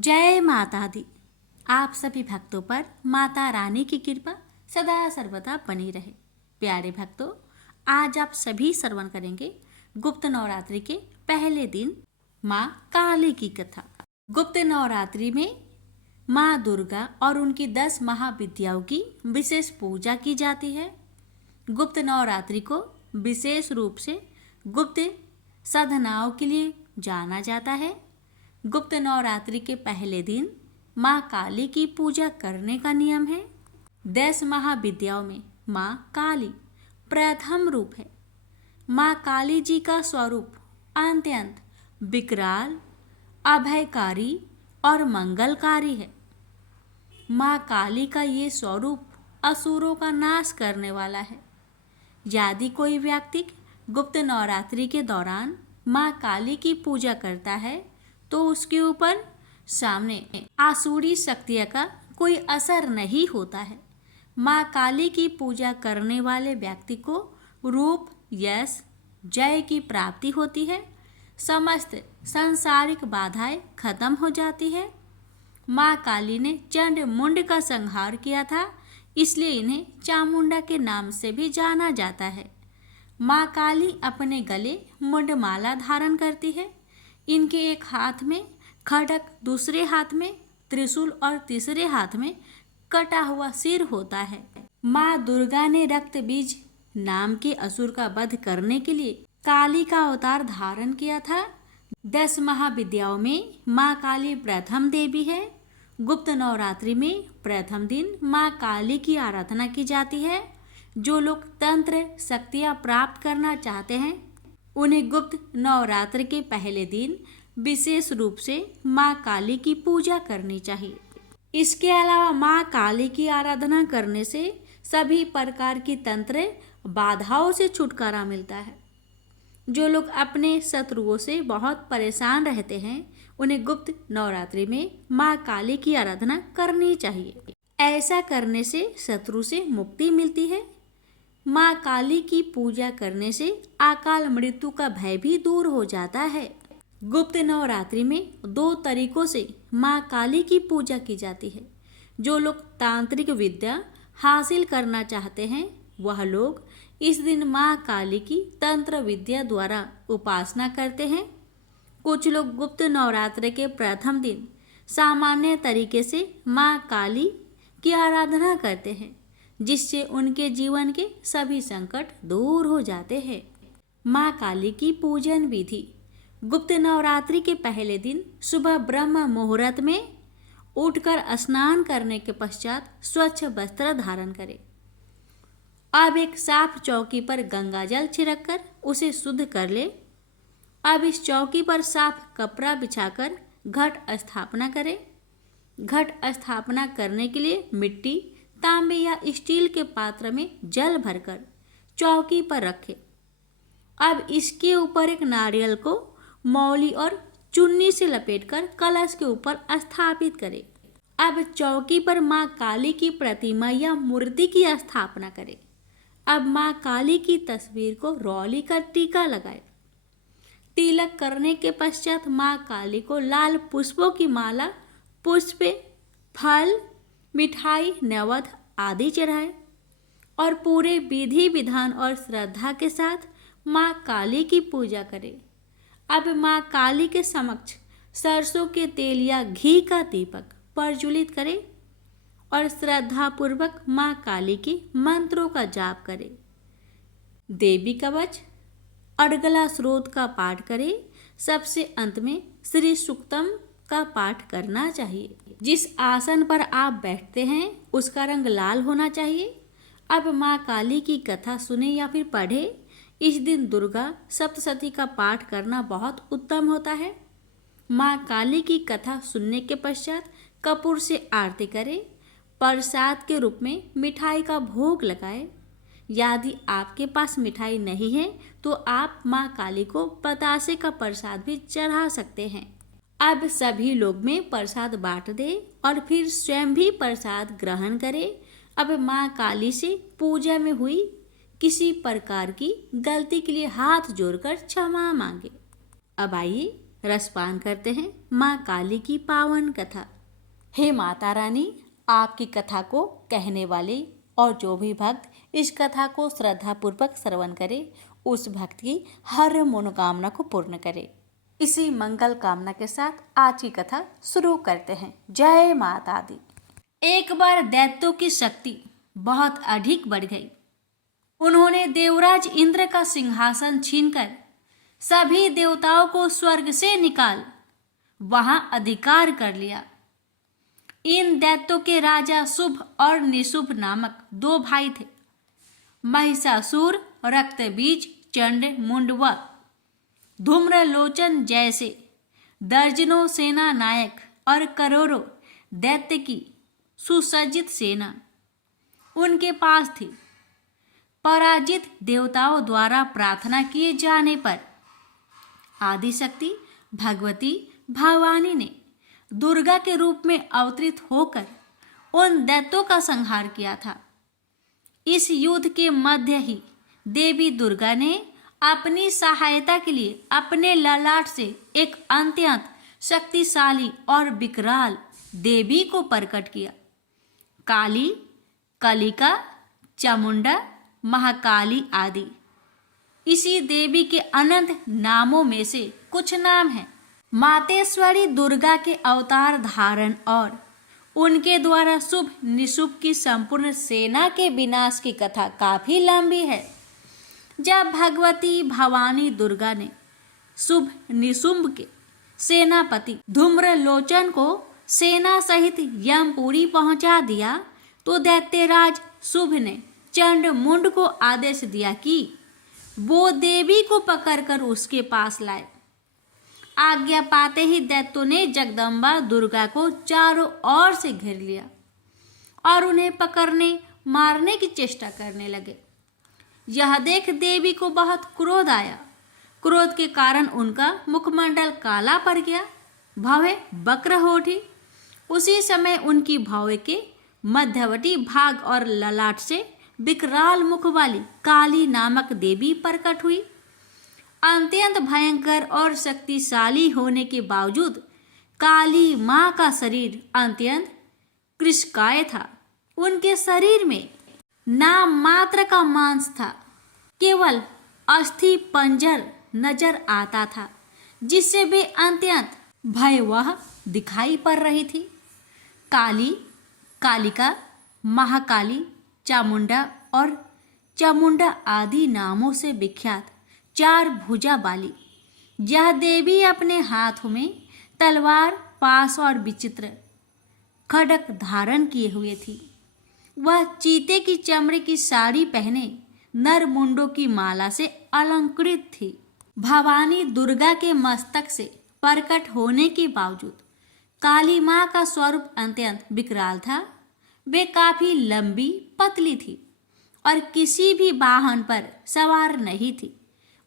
जय माता दी। आप सभी भक्तों पर माता रानी की कृपा सदा सर्वदा बनी रहे। प्यारे भक्तों, आज आप सभी श्रवण करेंगे गुप्त नवरात्रि के पहले दिन माँ काली की कथा। गुप्त नवरात्रि में माँ दुर्गा और उनकी 10 महाविद्याओं की विशेष पूजा की जाती है। गुप्त नवरात्रि को विशेष रूप से गुप्त साधनाओं के लिए जाना जाता है। गुप्त नवरात्रि के पहले दिन माँ काली की पूजा करने का नियम है। 10 महाविद्याओं में माँ काली प्रथम रूप है। माँ काली जी का स्वरूप अत्यंत विकराल, अभयकारी और मंगलकारी है। माँ काली का ये स्वरूप असुरों का नाश करने वाला है। यदि कोई व्यक्ति गुप्त नवरात्रि के दौरान माँ काली की पूजा करता है तो उसके ऊपर सामने आसुरी शक्तियों का कोई असर नहीं होता है। माँ काली की पूजा करने वाले व्यक्ति को रूप, यश, जय की प्राप्ति होती है। समस्त सांसारिक बाधाएं खत्म हो जाती है। माँ काली ने चंड मुंड का संहार किया था, इसलिए इन्हें चामुंडा के नाम से भी जाना जाता है। माँ काली अपने गले मुंडमाला धारण करती है। इनके एक हाथ में खड्ग, दूसरे हाथ में त्रिशूल और तीसरे हाथ में कटा हुआ सिर होता है। माँ दुर्गा ने रक्त बीज नाम के असुर का वध करने के लिए काली का अवतार धारण किया था। 10 महाविद्याओं में माँ काली प्रथम देवी है। गुप्त नवरात्रि में प्रथम दिन माँ काली की आराधना की जाती है। जो लोग तंत्र शक्तियाँ प्राप्त करना चाहते हैं उन्हें गुप्त नवरात्र के पहले दिन विशेष रूप से माँ काली की पूजा करनी चाहिए। इसके अलावा माँ काली की आराधना करने से सभी प्रकार की तंत्र बाधाओं से छुटकारा मिलता है। जो लोग अपने शत्रुओं से बहुत परेशान रहते हैं उन्हें गुप्त नवरात्रि में माँ काली की आराधना करनी चाहिए। ऐसा करने से शत्रु से मुक्ति मिलती है। माँ काली की पूजा करने से अकाल मृत्यु का भय भी दूर हो जाता है। गुप्त नवरात्रि में 2 तरीकों से माँ काली की पूजा की जाती है। जो लोग तांत्रिक विद्या हासिल करना चाहते हैं वह लोग इस दिन माँ काली की तंत्र विद्या द्वारा उपासना करते हैं। कुछ लोग गुप्त नवरात्र के प्रथम दिन सामान्य तरीके से माँ काली की आराधना करते हैं, जिससे उनके जीवन के सभी संकट दूर हो जाते हैं। माँ काली की पूजन विधि। गुप्त नवरात्रि के पहले दिन सुबह ब्रह्म मुहूर्त में उठकर स्नान करने के पश्चात स्वच्छ वस्त्र धारण करें। अब एक साफ चौकी पर गंगा जल छिड़ककर उसे शुद्ध कर ले। अब इस चौकी पर साफ कपड़ा बिछाकर घट स्थापना करें। घट स्थापना करने के लिए मिट्टी, तांबे या स्टील के पात्र में जल भरकर चौकी पर रखें। अब इसके ऊपर एक नारियल को मौली और चुन्नी से लपेटकर कलश के ऊपर स्थापित करें। अब चौकी पर माँ काली की प्रतिमा या मूर्ति की स्थापना करें। अब माँ काली की तस्वीर को रौली कर टीका लगाएं। तिलक करने के पश्चात माँ काली को लाल पुष्पों की माला, पुष्प, फल, मिठाई, नैवेद्य आदि चढ़ाएं और पूरे विधि विधान और श्रद्धा के साथ माँ काली की पूजा करें। अब माँ काली के समक्ष सरसों के तेल या घी का दीपक प्रज्वलित करें और श्रद्धापूर्वक माँ काली के मंत्रों का जाप करें। देवी कवच, अर्गला स्रोत का पाठ करें। सबसे अंत में श्री सूक्तम का पाठ करना चाहिए। जिस आसन पर आप बैठते हैं उसका रंग लाल होना चाहिए। अब माँ काली की कथा सुने या फिर पढ़े। इस दिन दुर्गा सप्तशती का पाठ करना बहुत उत्तम होता है। माँ काली की कथा सुनने के पश्चात कपूर से आरती करें। प्रसाद के रूप में मिठाई का भोग लगाएं। यदि आपके पास मिठाई नहीं है तो आप माँ काली को बतासे का प्रसाद भी चढ़ा सकते हैं। अब सभी लोग में प्रसाद बांट दें और फिर स्वयं भी प्रसाद ग्रहण करें। अब माँ काली से पूजा में हुई किसी प्रकार की गलती के लिए हाथ जोड़कर क्षमा मांगे। अब आइए रसपान करते हैं माँ काली की पावन कथा। हे माता रानी, आपकी कथा को कहने वाले और जो भी भक्त इस कथा को श्रद्धापूर्वक श्रवण करे, उस भक्त की हर मनोकामना को पूर्ण करे। इसी मंगल कामना के साथ आज की कथा शुरू करते हैं। जय माता दी। एक बार दैत्यों की शक्ति बहुत अधिक बढ़ गई। उन्होंने देवराज इंद्र का सिंहासन छीनकर सभी देवताओं को स्वर्ग से निकाल वहां अधिकार कर लिया। इन दैत्यों के राजा शुभ और निशुभ नामक दो भाई थे। महिषासुर, रक्तबीज, चंड मुंड व धूम्रलोचन जैसे दर्जनों सेना नायक और करोड़ों दैत्य की सुसज्जित सेना उनके पास थी। पराजित देवताओं द्वारा प्रार्थना किए जाने पर आदिशक्ति भगवती भवानी ने दुर्गा के रूप में अवतरित होकर उन दैत्यों का संहार किया था। इस युद्ध के मध्य ही देवी दुर्गा ने अपनी सहायता के लिए अपने ललाट से एक अत्यंत शक्तिशाली और विकराल देवी को प्रकट किया। काली, कलिका, चामुंडा, महाकाली आदि इसी देवी के अनंत नामों में से कुछ नाम हैं। मातेश्वरी दुर्गा के अवतार धारण और उनके द्वारा शुभ निशुभ की संपूर्ण सेना के विनाश की कथा काफी लंबी है। जब भगवती भवानी दुर्गा ने शुभ निशुंभ के सेनापति धूम्रलोचन को सेना सहित यमपुरी पहुंचा दिया, तो दैत्यराज शुभ ने चंड मुंड को आदेश दिया कि वो देवी को पकड़कर उसके पास लाए। आज्ञा पाते ही दैत्यों ने जगदम्बा दुर्गा को चारों ओर से घेर लिया और उन्हें पकड़ने मारने की चेष्टा करने लगे। यह देख देवी को बहुत क्रोध आया। क्रोध के कारण उनका मुखमंडल काला पड़ गया, भवें वक्र हो उठी। उसी समय उनकी भौवें के मध्यवर्ती भाग और ललाट से विकराल मुख वाली काली नामक देवी प्रकट हुई। अत्यंत भयंकर और शक्तिशाली होने के बावजूद काली मां का शरीर अत्यंत कृशकाय था। उनके शरीर में नाम मात्र का मांस था, केवल अस्थि पंजर नजर आता था, जिससे वे अत्यंत भयावह दिखाई पड़ रही थी। काली, कालिका, महाकाली, चामुंडा और चामुंडा आदि नामों से विख्यात चार भुजा वाली यह देवी अपने हाथों में तलवार, पास और विचित्र खड्ग धारण किए हुए थी। वह चीते की चमड़े की साड़ी पहने नर मुंडों की माला से अलंकृत थी। भवानी दुर्गा के मस्तक से प्रकट होने के बावजूद काली मां का स्वरूप अत्यंत विकराल था। वे काफी लंबी पतली थी और किसी भी वाहन पर सवार नहीं थी।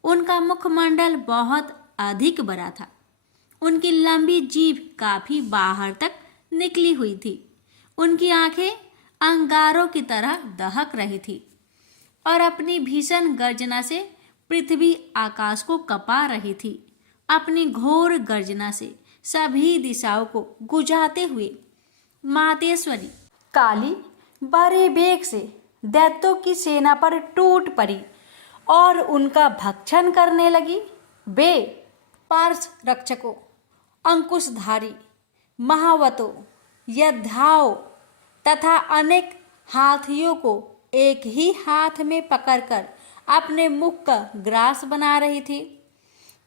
उनका मुखमंडल बहुत अधिक बड़ा था। उनकी लंबी जीभ काफी बाहर तक निकली हुई थी। उनकी आंखें अंगारों की तरह दहक रही थी और अपनी भीषण गर्जना से पृथ्वी आकाश को कपा रही थी। अपनी घोर गर्जना से सभी दिशाओं को गुजाते हुए मातेश्वरी काली बड़े वेग से दैत्यों की सेना पर टूट पड़ी और उनका भक्षण करने लगी। वे पार्श रक्षकों, अंकुशधारी, महावतों, योद्धाओं तथा अनेक हाथियों को एक ही हाथ में पकड़कर अपने मुख का ग्रास बना रही थी।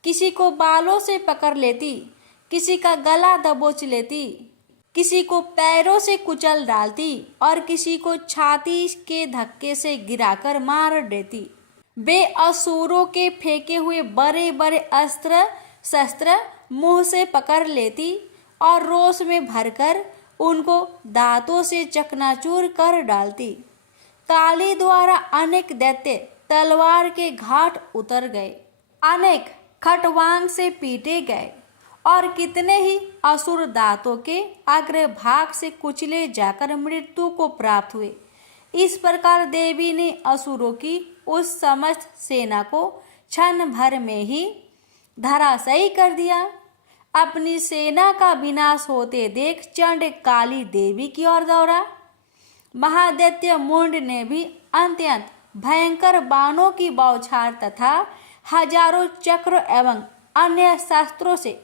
किसी को बालों से पकड़ लेती, किसी का गला दबोच लेती, किसी को पैरों से कुचल डालती और किसी को छाती के धक्के से गिराकर मार देती। वे असुरों के फेंके हुए बड़े बड़े अस्त्र शस्त्र मुंह से पकड़ लेती और रोष में भरकर उनको दांतों से चकनाचूर कर डालती। काली द्वारा अनेक दैत्य तलवार के घाट उतर गए, अनेक खटवांग से पीटे गए और कितने ही असुर दांतों के अग्रभाग से कुचले जाकर मृत्यु को प्राप्त हुए। इस प्रकार देवी ने असुरों की उस समस्त सेना को क्षण भर में ही धराशायी कर दिया। अपनी सेना का विनाश होते देख चंड काली देवी की ओर दौड़ा। महादैत्य मुंड ने भी अत्यंत भयंकर बाणों की बौछार तथा हजारों चक्र एवं अन्य शस्त्रों से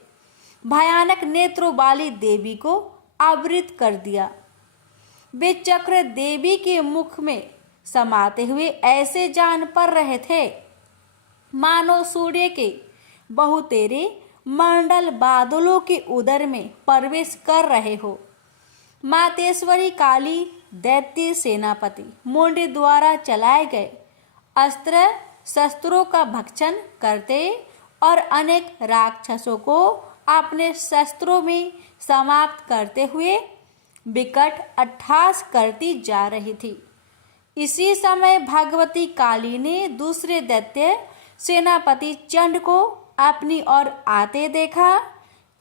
भयानक नेत्रों वाली देवी को आवृत कर दिया। वे चक्र देवी के मुख में समाते हुए ऐसे जान पड़ रहे थे मानो सूर्य के बहुतेरे मंडल बादलों के उदर में प्रवेश कर रहे हो। मातेश्वरी काली दैत्य सेनापति मुंड द्वारा चलाए गए अस्त्र शस्त्रों का भक्षण करते और अनेक राक्षसों को अपने शस्त्रों में समाप्त करते हुए विकट अट्टहास करती जा रही थी। इसी समय भगवती काली ने दूसरे दैत्य सेनापति चंड को अपनी ओर आते देखा।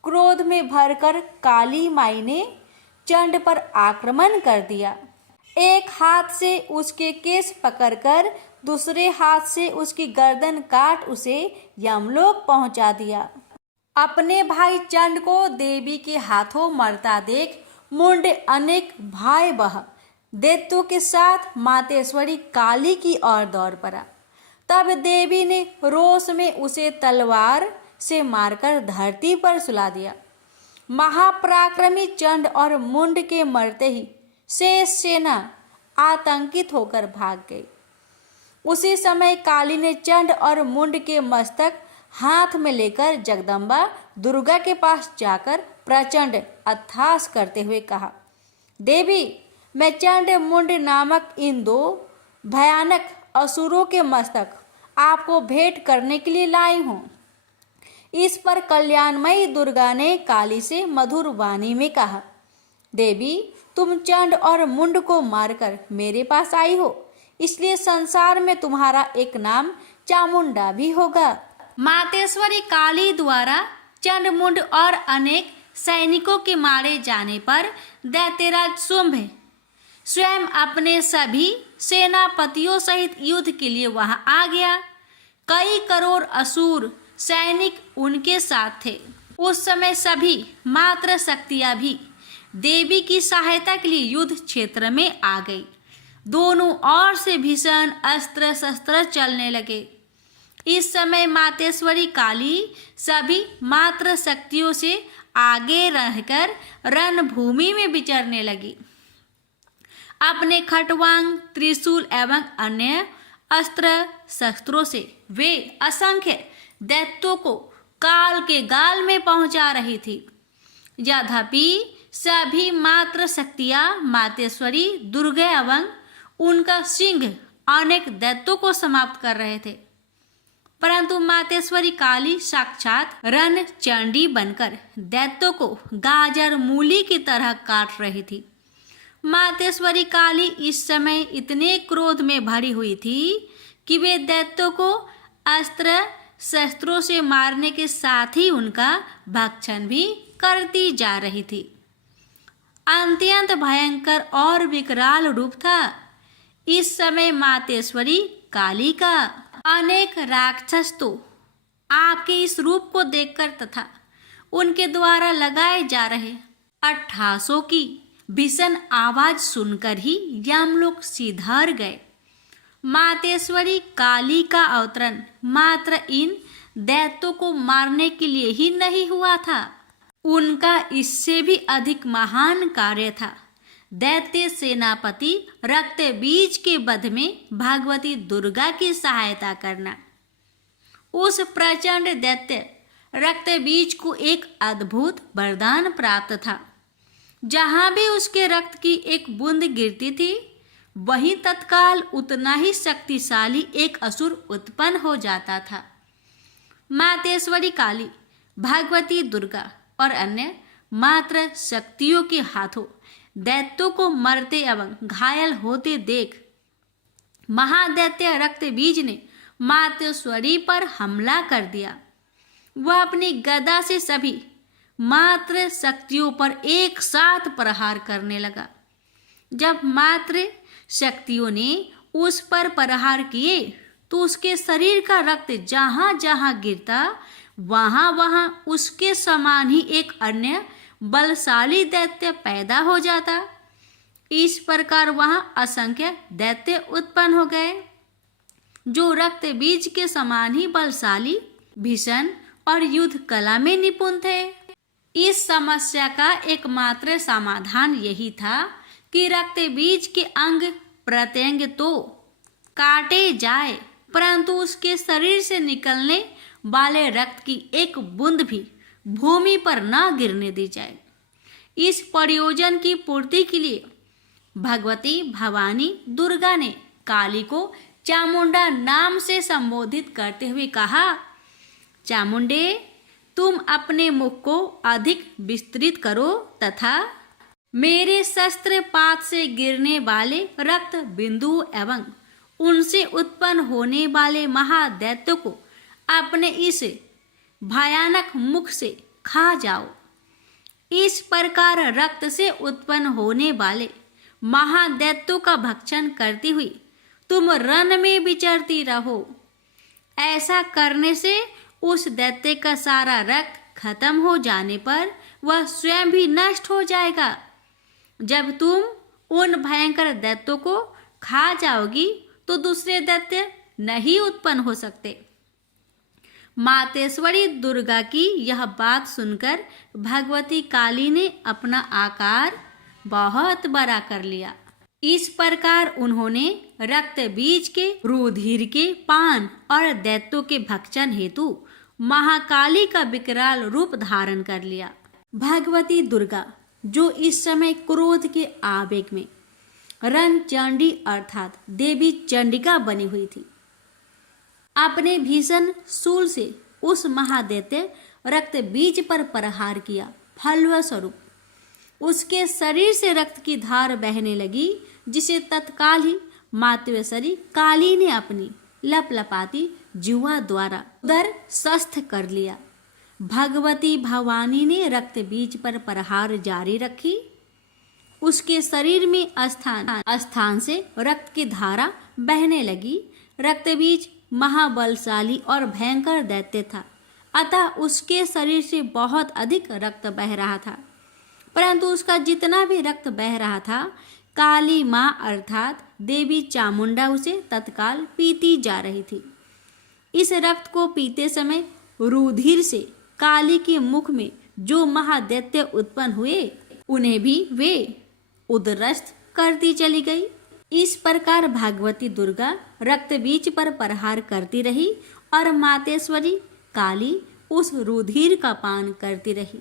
क्रोध में भरकर काली माई ने चंड पर आक्रमण कर दिया। एक हाथ से उसके केस पकड़कर दूसरे हाथ से उसकी गर्दन काट उसे यमलोक पहुंचा दिया। अपने भाई चंड को देवी के हाथों मरता देख मुंड अनेक भयावह दैत्यों के साथ मातेश्वरी काली की ओर दौड़ पड़ा। तब देवी ने रोष में उसे तलवार से मारकर धरती पर सुला दिया। महापराक्रमी चंड और मुंड के मरते ही शेष सेना आतंकित होकर भाग गई। उसी समय काली ने चंड और मुंड के मस्तक हाथ में लेकर जगदम्बा दुर्गा के पास जाकर प्रचंड अट्टहास करते हुए कहा, देवी, मैं चंड मुंड नामक इन दो भयानक असुरों के मस्तक आपको भेंट करने के लिए लाई हूँ। इस पर कल्याणमयी दुर्गा ने काली से मधुर वाणी में कहा, देवी, तुम चंड और मुंड को मारकर मेरे पास आई हो, इसलिए संसार में तुम्हारा एक नाम चामुंडा भी होगा। मातेश्वरी काली द्वारा चंड मुंड और अनेक सैनिकों के मारे जाने पर दैत्यराज शुंभ स्वयं अपने सभी सेनापतियों सहित युद्ध के लिए वहां आ गया। कई करोड़ असुर सैनिक उनके साथ थे। उस समय सभी मात्र शक्तियां भी देवी की सहायता के लिए युद्ध क्षेत्र में आ गई। दोनों ओर से भीषण अस्त्र शस्त्र चलने लगे। इस समय मातेश्वरी काली सभी मात्र शक्तियों से आगे रहकर रणभूमि में विचरने लगी। अपने खटवांग, त्रिशूल एवं अन्य अस्त्र शस्त्रों से वे असंख्य दैत्यों को काल के गाल में पहुंचा रही थी। यद्यपि सभी मात्र शक्तियां मातेश्वरी दुर्गा एवं उनका सिंह अनेक दैत्यों को समाप्त कर रहे थे, परंतु मातेश्वरी काली साक्षात रणचंडी बनकर दैत्यों को गाजर मूली की तरह काट रही थी। मातेश्वरी काली इस समय इतने क्रोध में भरी हुई थी कि वे दैत्यों को अस्त्र शस्त्रों से मारने के साथ ही उनका भक्षण भी करती जा रही थी। अत्यंत भयंकर और विकराल रूप था इस समय मातेश्वरी काली का। अनेक राक्षस तो आपके इस रूप को देखकर तथा उनके द्वारा लगाए जा रहे अट्टहासों की भीषण आवाज सुनकर ही यमलोक सिधार गए। मातेश्वरी काली का अवतरण मात्र इन दैत्यों को मारने के लिए ही नहीं हुआ था, उनका इससे भी अधिक महान कार्य था। दैत्य सेनापति रक्तबीज के वध में भगवती दुर्गा की सहायता करना। उस प्रचंड दैत्य रक्तबीज को एक अद्भुत वरदान प्राप्त था। जहां भी उसके रक्त की एक बूंद गिरती थी, वहीं तत्काल उतना ही शक्तिशाली एक असुर उत्पन्न हो जाता था। मातेश्वरी काली, भगवती दुर्गा और अन्य मात्र शक्तियों के हाथों दैत्यों को मरते एवं घायल होते देख महादैत्य रक्तबीज ने मातेश्वरी पर हमला कर दिया। वह अपनी गदा से सभी मात्र शक्तियों पर एक साथ प्रहार करने लगा। जब मात्र शक्तियों ने उस पर प्रहार किए तो उसके शरीर का रक्त जहां जहां गिरता वहां वहां उसके समान ही एक अन्य बलशाली दैत्य पैदा हो जाता। इस प्रकार वहां असंख्य दैत्य उत्पन्न हो गए, जो रक्त बीज के समान ही बलशाली, भीषण और युद्ध कला में निपुण थे। इस समस्या का एकमात्र समाधान यही था कि रक्त बीज के अंग प्रत्यंग तो काटे जाए, परंतु उसके शरीर से निकलने वाले रक्त की एक बूंद भी भूमि पर न गिरने दी जाए। इस प्रयोजन की पूर्ति के लिए भगवती भवानी दुर्गा ने काली को चामुंडा नाम से संबोधित करते हुए कहा, चामुंडे, तुम अपने मुख को अधिक विस्तृत करो तथा मेरे शस्त्र पात से गिरने वाले रक्त बिंदु एवं उनसे उत्पन्न होने वाले महादैत्य को अपने इस भयानक मुख से खा जाओ। इस प्रकार रक्त से उत्पन्न होने वाले महादैत्यों का भक्षण करती हुई तुम रण में विचरती रहो। ऐसा करने से उस दैत्य का सारा रक्त खत्म हो जाने पर वह स्वयं भी नष्ट हो जाएगा। जब तुम उन भयंकर दैत्यों को खा जाओगी तो दूसरे दैत्य नहीं उत्पन्न हो सकते। मातेश्वरी दुर्गा की यह बात सुनकर भगवती काली ने अपना आकार बहुत बड़ा कर लिया। इस प्रकार उन्होंने रक्त बीज के रुधिर के पान और दैत्यों के भक्षण हेतु महाकाली का विकराल रूप धारण कर लिया। भगवती दुर्गा, जो इस समय क्रोध के आवेग में रणचंडी अर्थात देवी चंडिका बनी हुई थी, अपने भीषण शूल से उस महादैत्य रक्त बीज पर प्रहार किया। फलस्वरूप उसके शरीर से रक्त की धार बहने लगी, जिसे तत्काल ही मातेश्वरी काली ने अपनी लपलपाती जुआ द्वारा उधर स्वस्थ कर लिया। भगवती भवानी ने रक्त बीज पर प्रहार जारी रखी। उसके शरीर में स्थान से रक्त की धारा बहने लगी। रक्त बीज महाबलशाली और भयंकर दैत्य था, अतः उसके शरीर से बहुत अधिक रक्त बह रहा था, परंतु उसका जितना भी रक्त बह रहा था, काली माँ अर्थात देवी चामुंडा उसे तत्काल पीती जा रही थी। इस रक्त को पीते समय रुधिर से काली के मुख में जो महादैत्य उत्पन्न हुए, उन्हें भी वे उद्रस्त करती चली गई। इस प्रकार भगवती दुर्गा रक्त बीज पर प्रहार करती रही और मातेश्वरी काली उस रुधिर का पान करती रही।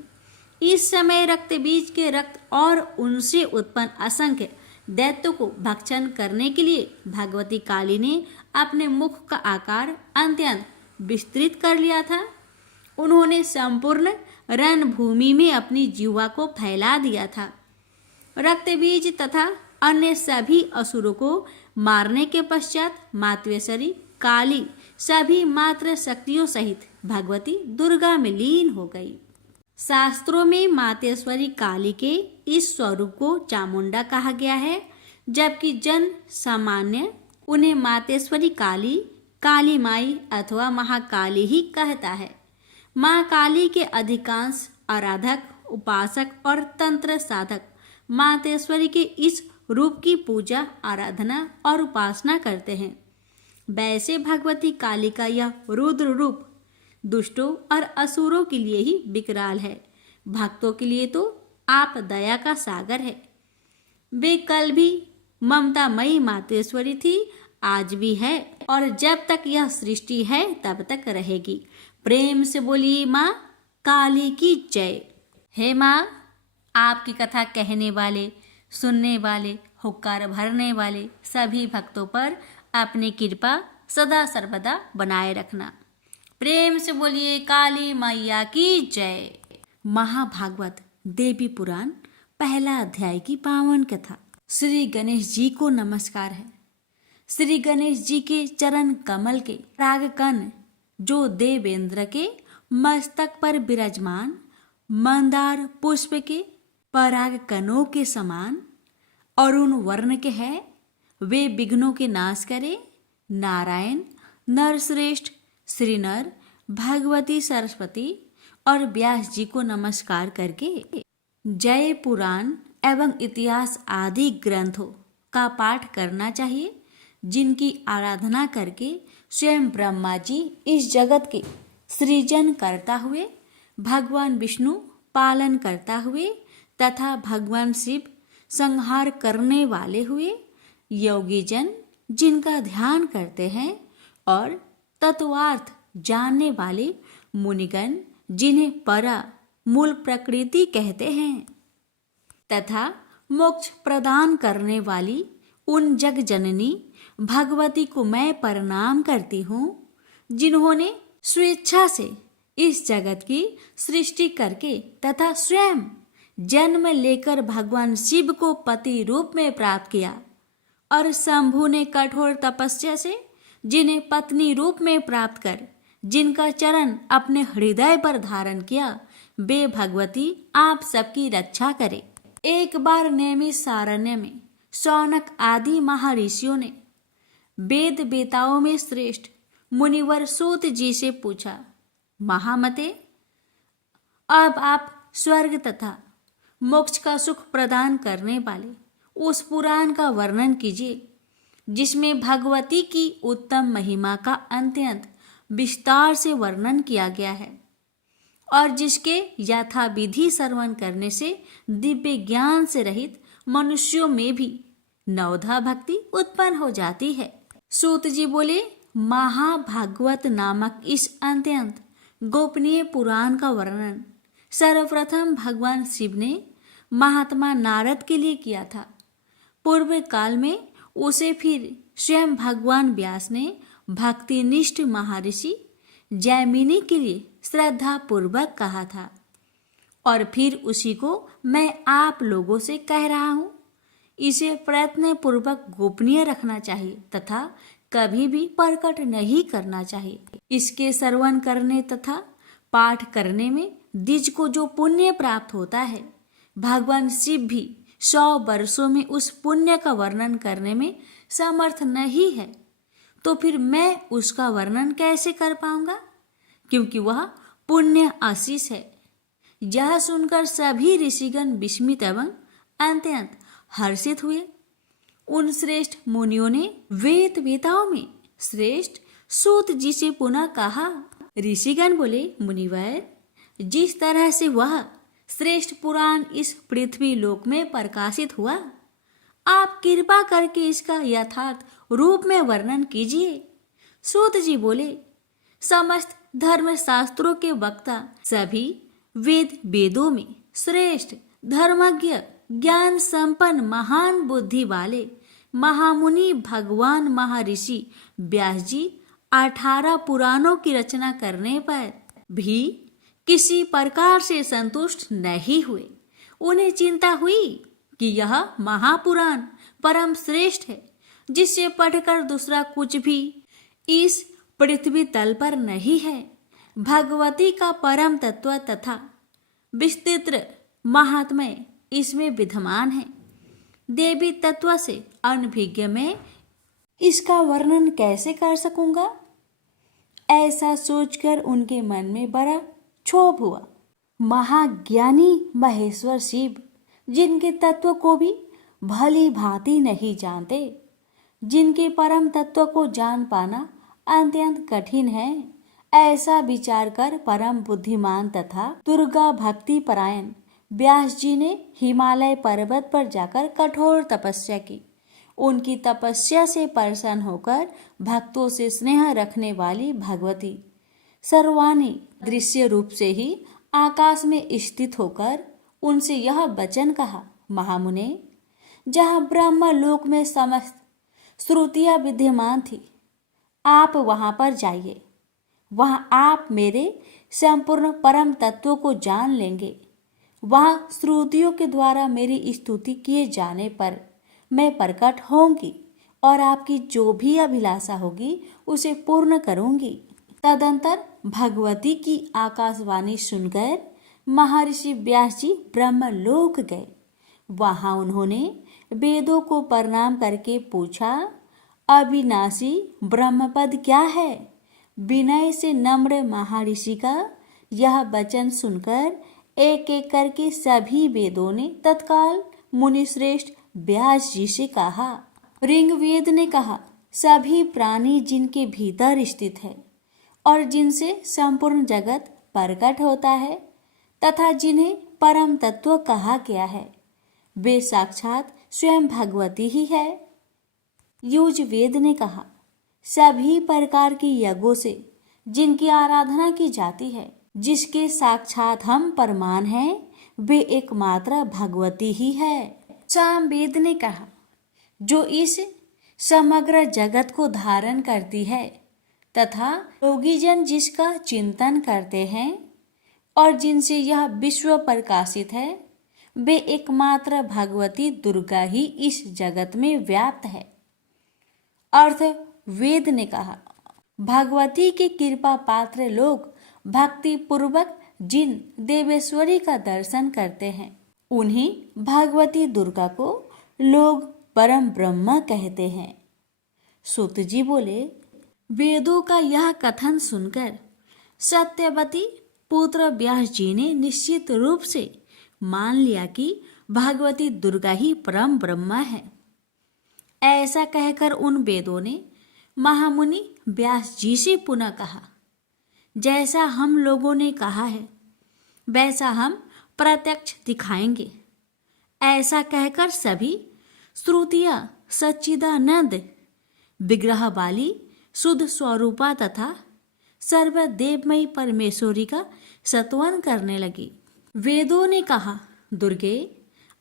इस समय रक्त बीज के रक्त और उनसे उत्पन्न असंख्य दैत्यों को भक्षण करने के लिए भगवती काली ने अपने मुख का आकार अत्यंत विस्तृत कर लिया था। उन्होंने संपूर्ण रणभूमि में अपनी जीवा को फैला दिया था। रक्त बीज तथा अन्य सभी असुरों को मारने के पश्चात मातेश्वरी काली सभी मात्र शक्तियों सहित भगवती दुर्गा में लीन हो गई। शास्त्रों में मातेश्वरी काली के इस स्वरूप को चामुंडा कहा गया है, जबकि जन सामान्य उन्हें मातेश्वरी काली, काली माई अथवा महाकाली ही कहता है। माँ काली के अधिकांश आराधक, उपासक और तंत्र साधक मातेश्वरी के इस रूप की पूजा, आराधना और उपासना करते हैं। वैसे भगवती काली का यह रुद्र रूप दुष्टों और असुरों के लिए ही विकराल है, भक्तों के लिए तो आप दया का सागर है। वे कल भी ममतामयी मातेश्वरी थी, आज भी है और जब तक यह सृष्टि है तब तक रहेगी। प्रेम से बोलिए माँ काली की जय। हे माँ, आपकी कथा कहने वाले, सुनने वाले, हुक्कार भरने वाले सभी भक्तों पर अपनी कृपा सदा सर्वदा बनाए रखना। प्रेम से बोलिए काली मैया की जय। महाभागवत देवी पुराण पहला अध्याय की पावन कथा। श्री गणेश जी को नमस्कार है। श्री गणेश जी के चरण कमल के रागकन जो देवेंद्र के मस्तक पर विराजमान मंदार पुष्प के पराग कनों के समान अरुण वर्ण के है, वे विघ्नों के नाश करे। नारायण नरश्रेष्ठ श्री नर भगवती सरस्वती और व्यास जी को नमस्कार करके जय पुराण एवं इतिहास आदि ग्रंथों का पाठ करना चाहिए, जिनकी आराधना करके स्वयं ब्रह्मा जी इस जगत के सृजन करता हुए, भगवान विष्णु पालन करता हुए तथा भगवान शिव संहार करने वाले हुए, योगी जन जिनका ध्यान करते हैं और तत्वार्थ जानने वाले मुनिगण जिन्हें परा मूल प्रकृति कहते हैं, तथा मोक्ष प्रदान करने वाली उन जग जननी भगवती को मैं प्रणाम करती हूँ, जिन्होंने स्वेच्छा से इस जगत की सृष्टि करके तथा स्वयं जन्म लेकर भगवान शिव को पति रूप में प्राप्त किया, और शंभु ने कठोर तपस्या से जिन्हें पत्नी रूप में प्राप्त कर जिनका चरण अपने हृदय पर धारण किया, वे भगवती आप सबकी रक्षा करे। एक बार नैमिषारण्य में शौनक आदि महर्षियों ने वेद वेताओं में श्रेष्ठ मुनिवर सूत जी से पूछा, महामते, अब आप स्वर्ग तथा मोक्ष का सुख प्रदान करने वाले उस पुराण का वर्णन कीजिए, जिसमें भगवती की उत्तम महिमा का अत्यंत विस्तार से वर्णन किया गया है और जिसके यथाविधि श्रवण करने से दिव्य ज्ञान से रहित मनुष्यों में भी नवधा भक्ति उत्पन्न हो जाती है। सूत जी बोले, महाभागवत नामक इस अत्यंत गोपनीय पुराण का वर्णन सर्वप्रथम भगवान शिव ने महात्मा नारद के लिए किया था। पूर्व काल में उसे फिर स्वयं भगवान व्यास ने भक्तिनिष्ठ महर्षि जैमिनी के लिए श्रद्धा पूर्वक कहा था, और फिर उसी को मैं आप लोगों से कह रहा हूँ। इसे प्रयत्न पूर्वक गोपनीय रखना चाहिए तथा कभी भी प्रकट नहीं करना चाहिए। इसके श्रवण करने तथा पाठ करने में द्विज को जो पुण्य प्राप्त होता है, भगवान शिव भी 100 वर्षों में उस पुण्य का वर्णन करने में समर्थ नहीं है, तो फिर मैं उसका वर्णन कैसे कर पाऊंगा, क्योंकि वह पुण्य आशीष है। यह सुनकर सभी ऋषिगण विस्मित एवं अत्यंत हर्षित हुए। उन श्रेष्ठ मुनियों ने वेद वेताओं में श्रेष्ठ सूत जी से पुनः कहा। ऋषिगण बोले, मुनिवर, जिस तरह से वह श्रेष्ठ पुराण इस पृथ्वी लोक में प्रकाशित हुआ, आप कृपा करके इसका यथार्थ रूप में वर्णन कीजिए। सूत जी बोले, समस्त धर्म शास्त्रों के वक्ता सभी वेदों में श्रेष्ठ धर्मज्ञ ज्ञान संपन्न महान बुद्धि वाले महामुनि भगवान महर्षि व्यास जी 18 पुराणों की रचना करने पर भी किसी प्रकार से संतुष्ट नहीं हुए। उन्हें चिंता हुई कि यह महापुराण परम श्रेष्ठ है, जिससे पढ़कर दूसरा कुछ भी इस पृथ्वी तल पर नहीं है। भगवती का परम तत्व तथा विस्तृत महात्म्य इसमें विद्यमान है। देवी तत्व से अनभिज्ञ में इसका वर्णन कैसे कर सकूंगा? ऐसा सोचकर उनके मन में बड़ा क्षोभ हुआ। महाज्ञानी महेश्वर शिव, जिनके तत्व को भी भली भांति नहीं जानते, जिनके परम तत्व को जान पाना अत्यंत कठिन है, ऐसा विचार कर परम बुद्धिमान तथा दुर्गा भक्ति परायण व्यास जी ने हिमालय पर्वत पर जाकर कठोर तपस्या की। उनकी तपस्या से प्रसन्न होकर भक्तों से स्नेह रखने वाली भगवती सर्वाणी दृश्य रूप से ही आकाश में स्थित होकर उनसे यह वचन कहा, महामुने, जहाँ ब्रह्म लोक में समस्त श्रुतियाँ विद्यमान थी, आप वहाँ पर जाइए। वहाँ आप मेरे संपूर्ण परम तत्व को जान लेंगे। वहाँ श्रुतियों के द्वारा मेरी स्तुति किए जाने पर मैं प्रकट होंगी और आपकी जो भी अभिलाषा होगी उसे पूर्ण करूंगी। तदंतर भगवती की आकाशवाणी सुनकर महर्षि व्यास जी ब्रह्मलोक गए। वहां उन्होंने वेदों को प्रणाम करके पूछा, अविनाशी ब्रह्मपद क्या है? विनय से नम्र महर्षि का यह वचन सुनकर एक एक करके सभी वेदों ने तत्काल मुनिश्रेष्ठ व्यास जी से कहा। ऋग्वेद ने कहा, सभी प्राणी जिनके भीतर स्थित है और जिनसे संपूर्ण जगत प्रकट होता है तथा जिन्हें परम तत्व कहा गया है, वे साक्षात स्वयं भगवती ही है। युजवेद ने कहा, सभी प्रकार के यज्ञों से जिनकी आराधना की जाती है, जिसके साक्षात हम प्रमाण हैं, वे एकमात्र भगवती ही है। सामवेद ने कहा, जो इस समग्र जगत को धारण करती है तथा योगीजन जिसका चिंतन करते हैं और जिनसे यह विश्व प्रकाशित है, वे एकमात्र भगवती दुर्गा ही इस जगत में व्याप्त है। अर्थ वेद ने कहा, भगवती के कृपा पात्र लोग भक्ति पूर्वक जिन देवेश्वरी का दर्शन करते हैं, उन्हीं भगवती दुर्गा को लोग परम ब्रह्म कहते हैं। सूत जी बोले, वेदों का यह कथन सुनकर सत्यवती पुत्र व्यास जी ने निश्चित रूप से मान लिया कि भगवती दुर्गा ही परम ब्रह्म है। ऐसा कहकर उन वेदों ने महामुनि व्यास जी से पुनः कहा, जैसा हम लोगों ने कहा है वैसा हम प्रत्यक्ष दिखाएंगे। ऐसा कहकर सभी श्रुतियां सच्चिदानंद विग्रह वाली शुद्ध स्वरूपा तथा सर्वदेवमयी परमेश्वरी का स्तवन करने लगी। वेदों ने कहा, दुर्गे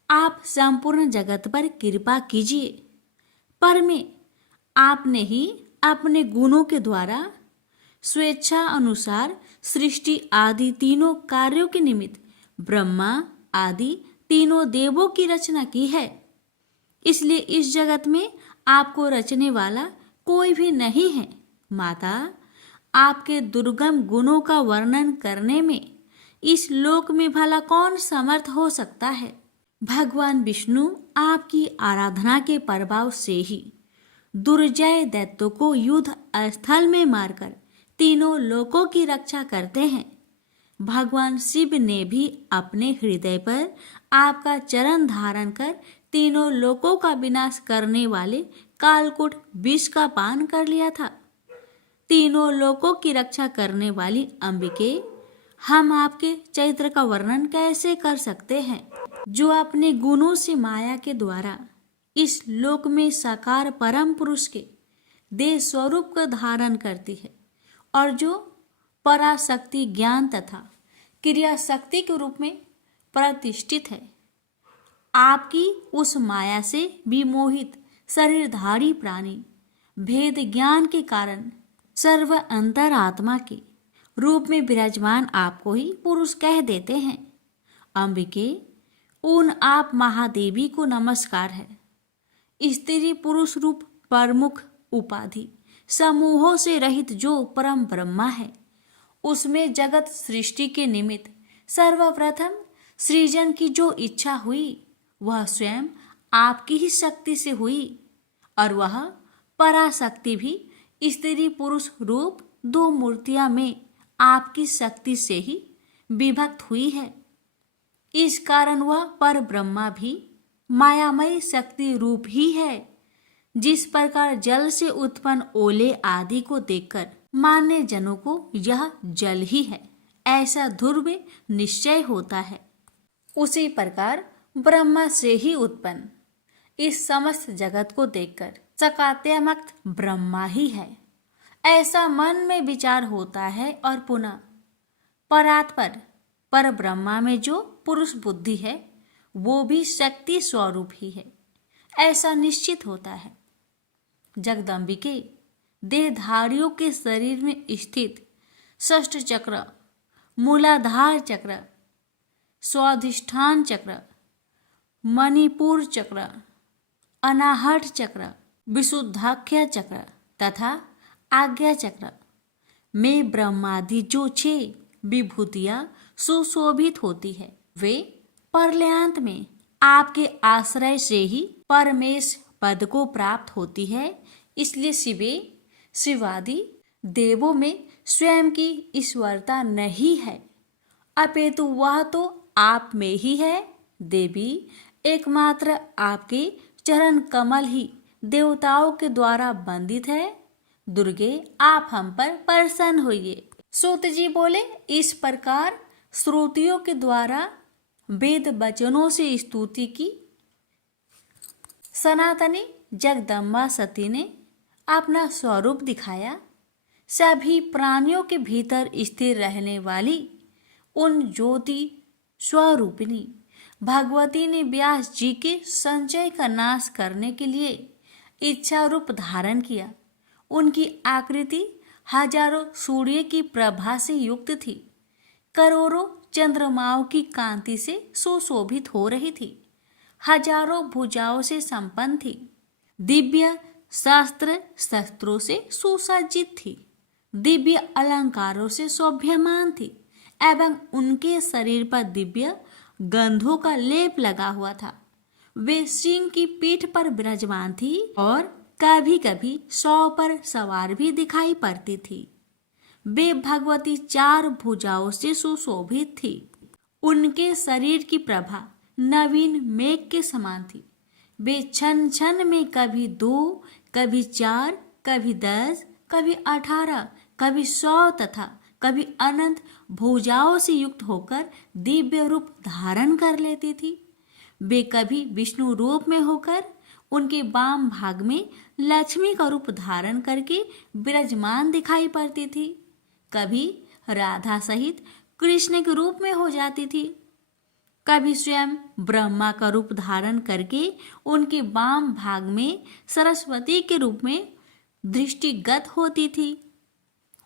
आप संपूर्ण जगत पर कृपा कीजिए, पर में आपने ही अपने गुणों के द्वारा स्वेच्छा अनुसार सृष्टि आदि तीनों कार्यों के निमित्त ब्रह्मा आदि तीनों देवों की रचना की है। इसलिए इस जगत में आपको रचने वाला कोई भी नहीं है। माता, आपके दुर्गम गुणों का वर्णन करने में इस लोक में भला कौन समर्थ हो सकता है। भगवान विष्णु आपकी आराधना के प्रभाव से ही दुर्जय दैत्यों को युद्ध स्थल में मारकर तीनों लोकों की रक्षा करते हैं। भगवान शिव ने भी अपने हृदय पर आपका चरण धारण कर तीनों लोकों का विनाश करने वाले कालकूट विष का पान कर लिया था। तीनों लोकों की रक्षा करने वाली अंबिके, हम आपके चरित्र का वर्णन कैसे कर सकते हैं, जो अपने गुणों से माया के द्वारा इस लोक में साकार परम पुरुष के देह स्वरूप का धारण करती है और जो पराशक्ति ज्ञान तथा क्रिया शक्ति के रूप में प्रतिष्ठित है। आपकी उस माया से विमोहित शरीरधारी प्राणी भेद ज्ञान के कारण सर्व अंतरात्मा के रूप में विराजमान आपको ही पुरुष कह देते हैं। अंबिके, उन आप महादेवी को नमस्कार है। स्त्री पुरुष रूप प्रमुख उपाधि समूहों से रहित जो परम ब्रह्मा है, उसमें जगत सृष्टि के निमित्त सर्वप्रथम सृजन की जो इच्छा हुई वह स्वयं आपकी ही शक्ति से हुई और वह पराशक्ति भी स्त्री पुरुष रूप दो मूर्तियां में आपकी शक्ति से ही विभक्त हुई है। इस कारण वह पर ब्रह्मा भी मायामयी शक्ति रूप ही है। जिस प्रकार जल से उत्पन्न ओले आदि को देखकर मान्य जनों को यह जल ही है ऐसा ध्रुव निश्चय होता है, उसी प्रकार ब्रह्मा से ही उत्पन्न इस समस्त जगत को देखकर सकात्यात्मक ब्रह्मा ही है ऐसा मन में विचार होता है और पुनः परात्पर पर ब्रह्मा में जो पुरुष बुद्धि है वो भी शक्ति स्वरूप ही है ऐसा निश्चित होता है। जगदम्बिके, देहधारियों के शरीर में स्थित षष्ठ चक्र, मूलाधार चक्र, स्वाधिष्ठान चक्र, मणिपुर चक्र, अनाहट चक्र, विशुद्धाख्य चक्र तथा आज्ञा चक्र में ब्रह्मादि जो 6 विभूतियां सुशोभित होती है, वे परलयांत में आपके आश्रय से ही परमेश पद को प्राप्त होती है। इसलिए शिवे शिवादि देवों में स्वयं की ईश्वरता नहीं है, अपितु वह तो आप में ही है। देवी, एकमात्र आपके चरण कमल ही देवताओं के द्वारा वंदित है। दुर्गे, आप हम पर प्रसन्न होइए। सूत जी बोले, इस प्रकार श्रुतियों के द्वारा वेद वचनों से स्तुति की सनातनी जगदम्बा सती ने अपना स्वरूप दिखाया। सभी प्राणियों के भीतर स्थिर रहने वाली उन ज्योति स्वरूपिणी भगवती ने व्यास जी के संचय का नाश करने के लिए इच्छा रूप धारण किया। उनकी आकृति हजारों सूर्य की प्रभा से युक्त थी, करोड़ों चंद्रमाओं की कांति से सुशोभित हो रही थी, हजारों भुजाओं से संपन्न थी, दिव्य शस्त्रों से सुसज्जित थी, दिव्य अलंकारों से शोभ्यमान थी एवं उनके शरीर पर दिव्य गंधों का लेप लगा हुआ था। वे सिंह की पीठ पर विराजमान थी और कभी कभी 100 पर सवार भी दिखाई पड़ती थी। वे भगवती 4 भुजाओं से सुशोभित थी। उनके शरीर की प्रभा नवीन मेघ के समान थी। वे क्षण क्षण में कभी 2, कभी 4, कभी 10, कभी 18, कभी 100 तथा कभी अनंत भुजाओं से युक्त होकर दिव्य रूप धारण कर लेती थी। वे कभी विष्णु रूप में होकर उनके वाम भाग में लक्ष्मी का रूप धारण करके विराजमान दिखाई पड़ती थी, कभी राधा सहित कृष्ण के रूप में हो जाती थी, कभी स्वयं ब्रह्मा का रूप धारण करके उनके वाम भाग में सरस्वती के रूप में दृष्टिगत होती थी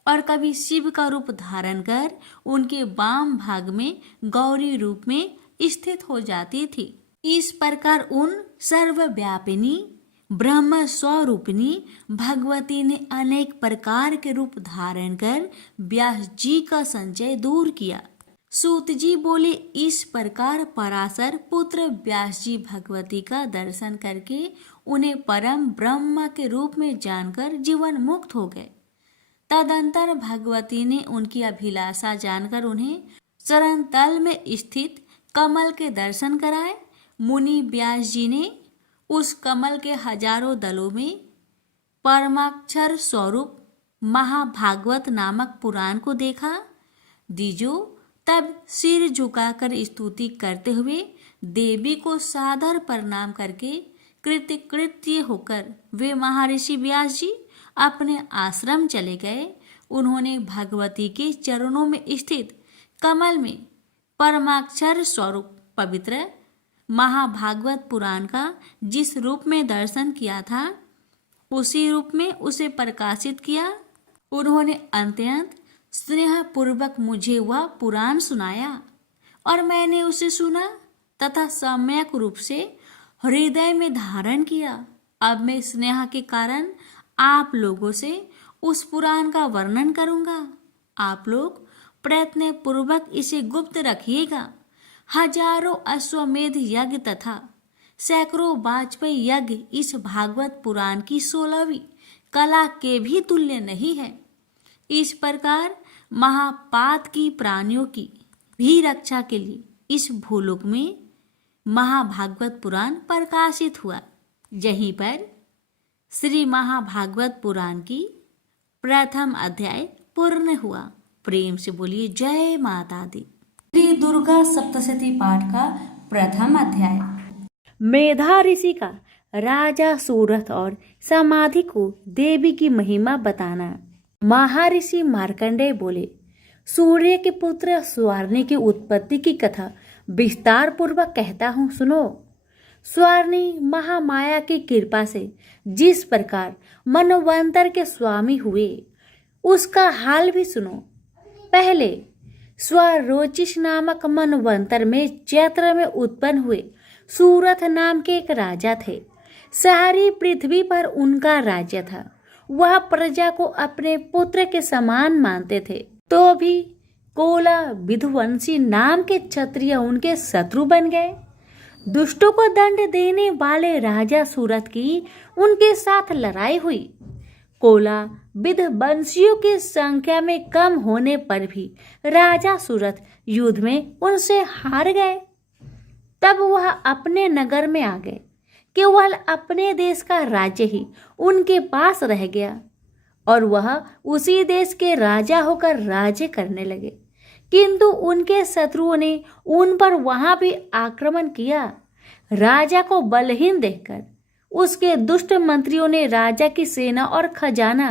और कभी शिव का रूप धारण कर उनके वाम भाग में गौरी रूप में स्थित हो जाती थी। इस प्रकार उन सर्वव्यापिनी ब्रह्म स्वरूपिणी भगवती ने अनेक प्रकार के रूप धारण कर व्यास जी का संचय दूर किया। सूत जी बोले, इस प्रकार पराशर पुत्र व्यास जी भगवती का दर्शन करके उन्हें परम ब्रह्म के रूप में जानकर जीवन मुक्त हो गए। तदंतर भगवती ने उनकी अभिलाषा जानकर उन्हें चरण तल में स्थित कमल के दर्शन कराए। मुनि व्यास जी ने उस कमल के हजारों दलों में परमाक्षर स्वरूप महाभागवत नामक पुराण को देखा। द्विजो, तब सिर झुकाकर स्तुति करते हुए देवी को सादर प्रणाम करके कृतकृत्य होकर वे महर्षि व्यास जी अपने आश्रम चले गए। उन्होंने भगवती के चरणों में स्थित कमल में परमाक्षर स्वरूप पवित्र महाभागवत पुराण का जिस रूप में दर्शन किया था उसी रूप में उसे प्रकाशित किया। उन्होंने अत्यंत स्नेह पूर्वक मुझे वह पुराण सुनाया और मैंने उसे सुना तथा सम्यक रूप से हृदय में धारण किया। अब मैं स्नेह के कारण आप लोगों से उस पुराण का वर्णन करूंगा। आप लोग प्रयत्न पूर्वक इसे गुप्त रखिएगा। हजारों अश्वमेध यज्ञ तथा सैकड़ों वाजपेयी यज्ञ इस भागवत पुराण की 16वीं कला के भी तुल्य नहीं है। इस प्रकार महापात की प्राणियों की भी रक्षा के लिए इस भूलोक में महाभागवत पुराण प्रकाशित हुआ। यहीं पर श्री महाभागवत पुराण की प्रथम अध्याय पूर्ण हुआ। प्रेम से बोलिए जय माता दी। श्री दुर्गा सप्तशती पाठ का प्रथम अध्याय। मेधा ऋषि का राजा सूरथ और समाधि को देवी की महिमा बताना। महर्षि मार्कंडेय बोले, सूर्य के पुत्र स्वर्णी की उत्पत्ति की कथा विस्तार पूर्वक कहता हूँ, सुनो। स्वर्णी महामाया की कृपा से जिस प्रकार मनवंतर के स्वामी हुए उसका हाल भी सुनो। पहले स्वरोचिष नामक मनवंतर में चैत्र में उत्पन्न हुए सूरथ नाम के एक राजा थे। सारी पृथ्वी पर उनका राज्य था। वह प्रजा को अपने पुत्र के समान मानते थे, तो भी कोला विधुवंशी नाम के क्षत्रिय उनके शत्रु बन गए। दुष्टों को दंड देने वाले राजा सूरथ की उनके साथ लड़ाई हुई। कोला विध्वंसियों की संख्या में कम होने पर भी राजा सूरथ युद्ध में उनसे हार गए। तब वह अपने नगर में आ गए। केवल अपने देश का राज्य ही उनके पास रह गया और वह उसी देश के राजा होकर राज्य करने लगे। किंतु उनके शत्रुओं ने उन पर वहां भी आक्रमण किया। राजा को बलहीन देखकर उसके दुष्ट मंत्रियों ने राजा की सेना और खजाना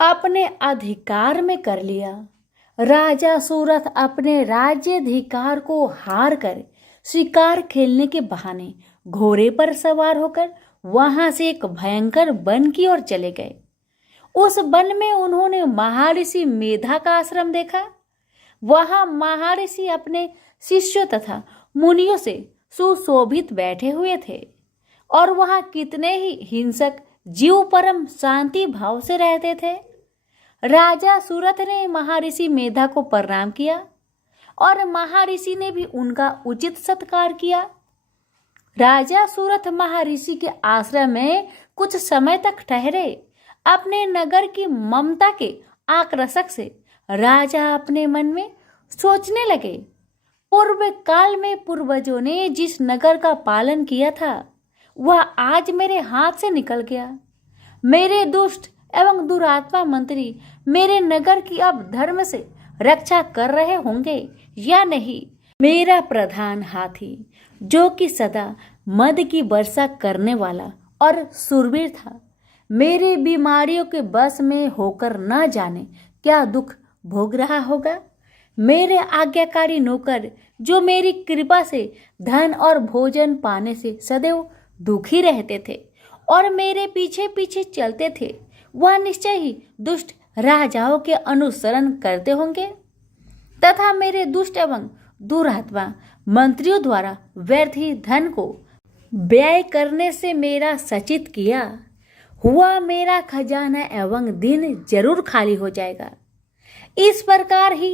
अपने अधिकार में कर लिया। राजा सूरथ अपने राज्याधिकार को हार कर शिकार खेलने के बहाने घोड़े पर सवार होकर वहां से एक भयंकर वन की ओर चले गए। उस वन में उन्होंने महर्षि मेधा का आश्रम देखा। वहां महर्षि अपने शिष्यों तथा मुनियों से सुशोभित बैठे हुए थे और वहां कितने ही हिंसक जीव परम शांति भाव से रहते थे। राजा सूरथ ने महर्षि मेधा को प्रणाम किया और महर्षि ने भी उनका उचित सत्कार किया। राजा सूरथ महर्षि के आश्रम में कुछ समय तक ठहरे। अपने नगर की ममता के आकर्षक से राजा अपने मन में सोचने लगे, पूर्व काल में पूर्वजों ने जिस नगर का पालन किया था वह आज मेरे हाथ से निकल गया। मेरे दुष्ट एवं दुरात्मा मंत्री मेरे नगर की अब धर्म से रक्षा कर रहे होंगे या नहीं। मेरा प्रधान हाथी, जो कि सदा मद की वर्षा करने वाला और शूरवीर था, मेरे बीमारियों के बस में होकर न जाने क्या दुख भोग रहा होगा। मेरे आज्ञाकारी नौकर, जो मेरी कृपा से धन और भोजन पाने से सदैव दुखी रहते थे और मेरे पीछे पीछे चलते थे, वह निश्चय ही दुष्ट राजाओं के अनुसरण करते होंगे तथा मेरे दुष्ट एवं दुरात्मा मंत्रियों द्वारा व्यर्थ ही धन को व्यय करने से मेरा सचित किया हुआ मेरा खजाना एवं दिन जरूर खाली हो जाएगा। इस प्रकार ही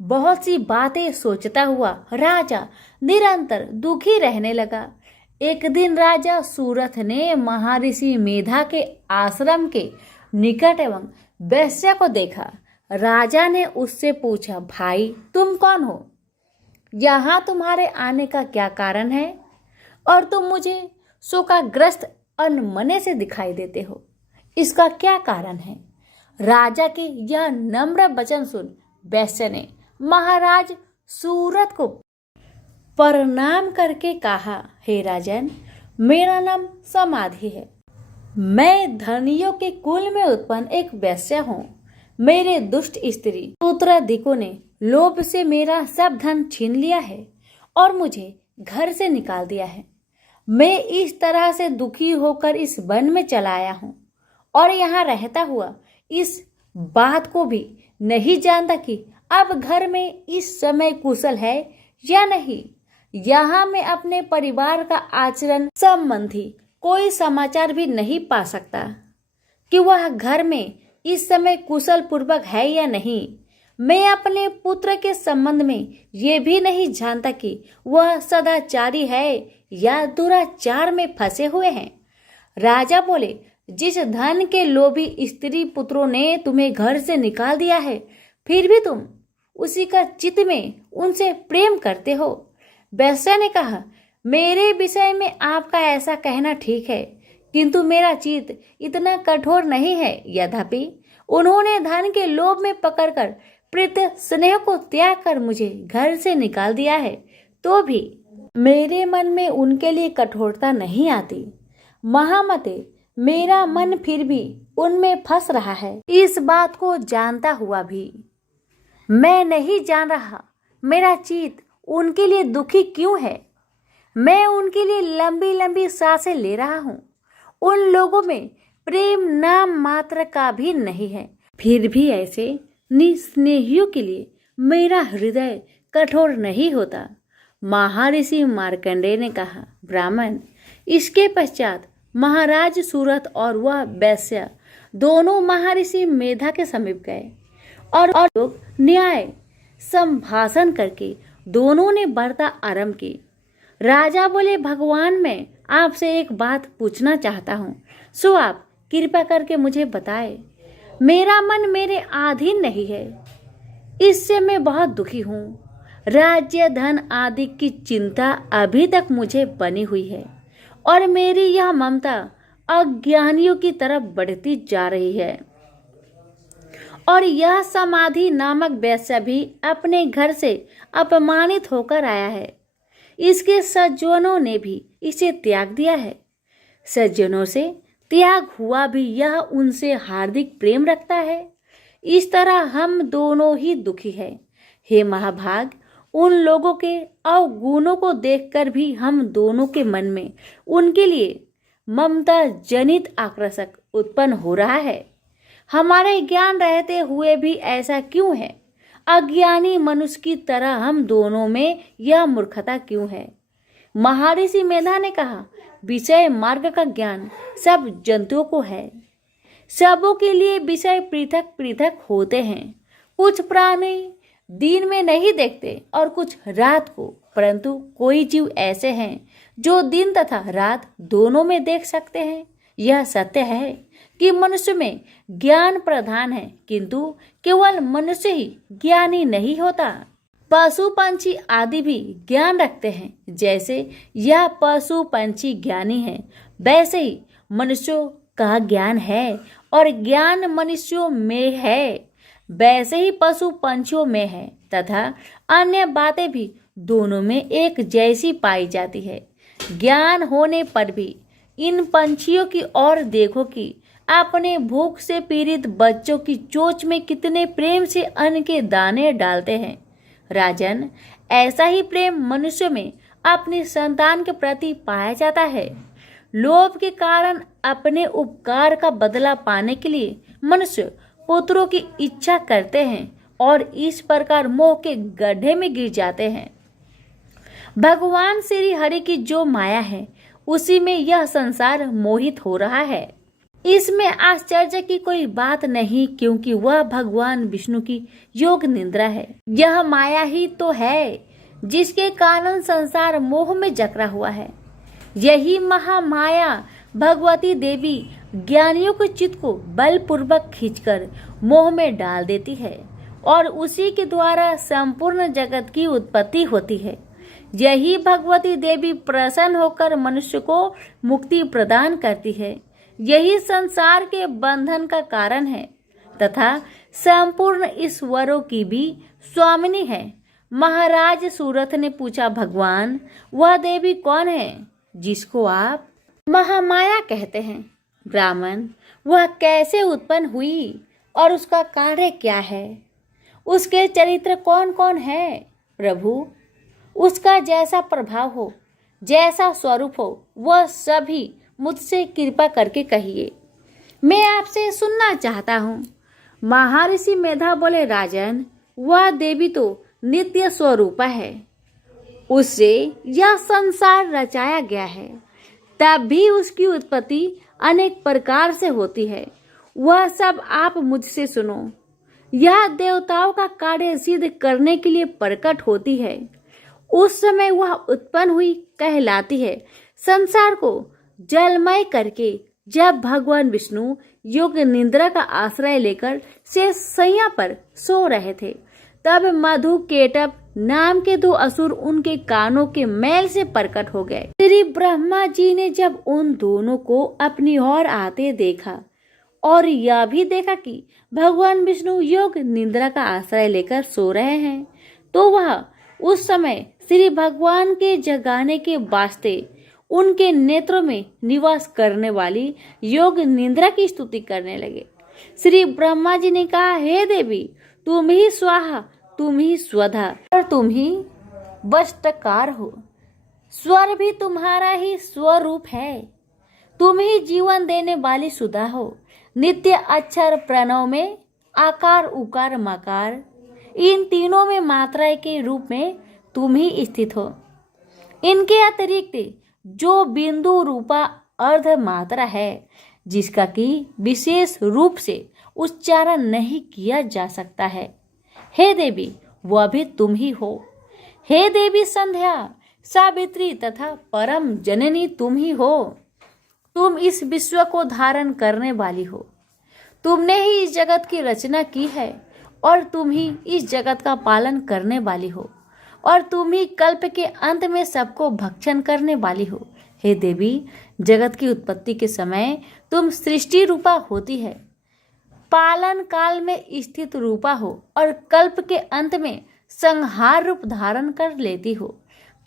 बहुत सी बातें सोचता हुआ राजा निरंतर दुखी रहने लगा। एक दिन राजा सूरथ ने महर्षि मेधा के आश्रम के निकट एवं वेश्या को देखा। राजा ने उससे पूछा, भाई तुम कौन हो? यहाँ तुम्हारे आने का क्या कारण है और तुम मुझे शोकाग्रस्त अनमने से दिखाई देते हो, इसका क्या कारण है? राजा के यह नम्र वचन सुन वैश्य ने महाराज सूरथ को प्रणाम करके कहा, हे राजन, मेरा नाम समाधि है। मैं धनियों के कुल में उत्पन्न एक वैश्य हूँ। मेरे दुष्ट स्त्री पुत्रादिकों ने लोभ से मेरा सब धन छीन लिया है और मुझे घर से निकाल दिया है। मैं इस तरह से दुखी होकर इस वन में चला आया हूँ और यहाँ रहता हुआ इस बात को भी नहीं जानता कि अब घर में इस समय कुशल है या नहीं। यहाँ मैं अपने परिवार का आचरण संबंधी कोई समाचार भी नहीं पा सकता कि वह घर में इस समय कुशल पूर्वक है या नहीं। मैं अपने पुत्र के संबंध में ये भी नहीं जानता कि वह सदाचारी है या दुराचार में फंसे हुए हैं। राजा बोले, जिस धन के लोभी स्त्री पुत्रों ने तुम्हें घर से निकाल दिया है, फिर भी तुम उसी का चित्त में उनसे प्रेम करते हो। वैश्य ने कहा, मेरे विषय में आपका ऐसा कहना ठीक है, किंतु मेरा चित्त इतना कठोर नहीं है। यद्यपि उन्होंने धन के लोभ में पकड़कर प्रीत स्नेह को त्याग कर मुझे घर से निकाल दिया है, तो भी मेरे मन में उनके लिए कठोरता नहीं आती। महामते, मेरा मन फिर भी उनमें फंस रहा है। इस बात को जानता हुआ भी मैं नहीं जान रहा मेरा चित्त उनके लिए दुखी क्यों है। मैं उनके लिए लंबी लंबी सांसें ले रहा हूँ। उन लोगों में प्रेम नाम मात्र का भी नहीं है। फिर भी ऐसे निस्नेहियों के लिए मेरा हृदय कठोर नहीं होता। महर्षि मार्कंडेय ने कहा, ब्राह्मण। इसके पश्चात महाराज सूरथ और वह वैश्य दोनों महर्षि मेधा के समीप गए और लोग न्याय संभाषण करके दोनों ने वार्ता आरंभ की। राजा बोले, भगवान, मैं आपसे एक बात पूछना चाहता हूँ, सो आप कृपा करके मुझे बताए। मेरा मन मेरे अधीन नहीं है, इससे मैं बहुत दुखी हूँ। राज्य धन आदि की चिंता अभी तक मुझे बनी हुई है और मेरी यह ममता अज्ञानियों की तरफ बढ़ती जा रही है। और यह समाधि नामक वैश्य भी अपने घर से अपमानित होकर आया है। इसके सज्जनों ने भी इसे त्याग दिया है। सज्जनों से त्याग हुआ भी यह उनसे हार्दिक प्रेम रखता है। इस तरह हम दोनों ही दुखी हैं। हे महाभाग, उन लोगों के अवगुणों को देखकर भी हम दोनों के मन में उनके लिए ममता जनित आकर्षक उत्पन्न हो रहा है। हमारे ज्ञान रहते हुए भी ऐसा क्यों है? अज्ञानी मनुष्य की तरह हम दोनों में यह मूर्खता क्यों है? महर्षि मेधा ने कहा, विषय मार्ग का ज्ञान सब जंतुओं को है। सबों के लिए विषय पृथक पृथक होते हैं। कुछ प्राणी दिन में नहीं देखते और कुछ रात को, परंतु कोई जीव ऐसे हैं जो दिन तथा रात दोनों में देख सकते हैं। यह सत्य है कि मनुष्य में ज्ञान प्रधान है, किंतु केवल मनुष्य ही ज्ञानी नहीं होता। पशु पंछी आदि भी ज्ञान रखते हैं। जैसे यह पशु पंछी ज्ञानी है, वैसे ही मनुष्यों का ज्ञान है, और ज्ञान मनुष्यों में है वैसे ही पशु पंछियों में है, तथा अन्य बातें भी दोनों में एक जैसी पाई जाती है। ज्ञान होने पर भी इन पंछियों की ओर देखो कि अपने भूख से पीड़ित बच्चों की चोंच में कितने प्रेम से अन्न के दाने डालते हैं। राजन, ऐसा ही प्रेम मनुष्य में अपनी संतान के प्रति पाया जाता है। लोभ के कारण अपने उपकार का बदला पाने के लिए मनुष्य पुत्रों की इच्छा करते हैं और इस प्रकार मोह के गड्ढे में गिर जाते हैं। भगवान श्री हरि की जो माया है, उसी में यह संसार मोहित हो रहा है। इसमें आश्चर्य की कोई बात नहीं, क्योंकि वह भगवान विष्णु की योग निद्रा है। यह माया ही तो है जिसके कारण संसार मोह में जकड़ा हुआ है। यही महामाया भगवती देवी ज्ञानियों के चित्त को बलपूर्वक खींचकर मोह में डाल देती है और उसी के द्वारा संपूर्ण जगत की उत्पत्ति होती है। यही भगवती देवी प्रसन्न होकर मनुष्य को मुक्ति प्रदान करती है। यही संसार के बंधन का कारण है तथा संपूर्ण ईश्वरों की भी स्वामिनी है। महाराज सूरथ ने पूछा, भगवान, वह देवी कौन है जिसको आप महामाया कहते हैं? ब्राह्मण, वह कैसे उत्पन्न हुई और उसका कार्य क्या है? उसके चरित्र कौन कौन है? प्रभु, उसका जैसा प्रभाव हो, जैसा स्वरूप हो, वह सभी मुझसे कृपा करके कहिए। मैं आपसे सुनना चाहता हूँ। महर्षि मेधा बोले, राजन, वह देवी तो नित्य स्वरूपा है। उससे यह संसार रचाया गया है, तब भी उसकी उत्पत्ति अनेक प्रकार से होती है। वह सब आप मुझसे सुनो। यह देवताओं का कार्य सिद्ध करने के लिए प्रकट होती है। उस समय वह उत्पन्न हुई कहलाती है। संसार को जलमय करके जब भगवान विष्णु योग निद्रा का आश्रय लेकर शेष शैया पर सो रहे थे, तब मधु केटप नाम के दो असुर उनके कानों के मैल से प्रकट हो गए। श्री ब्रह्मा जी ने जब उन दोनों को अपनी ओर आते देखा और यह भी देखा कि भगवान विष्णु योग निद्रा का आश्रय लेकर सो रहे हैं, तो वह उस समय श्री भगवान के जगाने के वास्ते उनके नेत्रों में निवास करने वाली योग निद्रा की स्तुति करने लगे। श्री ब्रह्मा जी ने कहा, हे देवी, तुम ही स्वाहा, तुम ही स्वधा और तुम ही वष्टकार हो। स्वर भी तुम्हारा ही स्वरूप है। तुम ही जीवन देने वाली सुधा हो। नित्य अक्षर प्रणव में आकार उकार मकार, इन तीनों में मात्रा के रूप में तुम ही स्थित हो। इनके अतिरिक्त जो बिंदु रूपा अर्ध मात्रा है, जिसका कि विशेष रूप से उच्चारण नहीं किया जा सकता है, हे देवी, वह भी तुम ही हो। हे देवी संध्या, सावित्री तथा परम जननी तुम ही हो। तुम इस विश्व को धारण करने वाली हो। तुमने ही इस जगत की रचना की है और तुम ही इस जगत का पालन करने वाली हो और तुम ही कल्प के अंत में सबको भक्षण करने वाली हो। हे देवी, जगत की उत्पत्ति के समय तुम सृष्टि रूपा होती है, पालन काल में स्थित रूपा हो और कल्प के अंत में संहार रूप धारण कर लेती हो।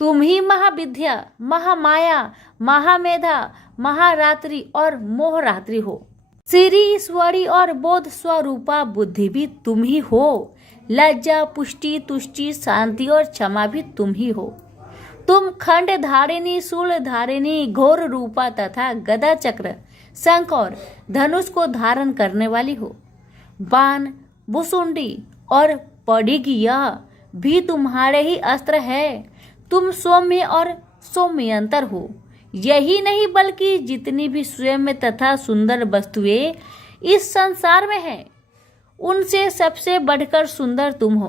तुम ही महाविद्या, महामाया, महामेधा, महारात्रि और मोहरात्रि हो। श्री ईश्वरी और बोध स्वरूपा बुद्धि भी तुम ही हो। लज्जा, पुष्टि, तुष्टि, शांति और क्षमा भी तुम ही हो। तुम खंड धारिणी, शूल धारिणी, घोर रूपा तथा गदा, चक्र, शंख और धनुष को धारण करने वाली हो। बाण, भुसुंडी और पडिग यह भी तुम्हारे ही अस्त्र है। तुम सौम्य और सौम्यंतर हो। यही नहीं बल्कि जितनी भी स्वयं तथा सुंदर वस्तुएं इस संसार में हैं, उनसे सबसे बढ़कर सुंदर तुम हो।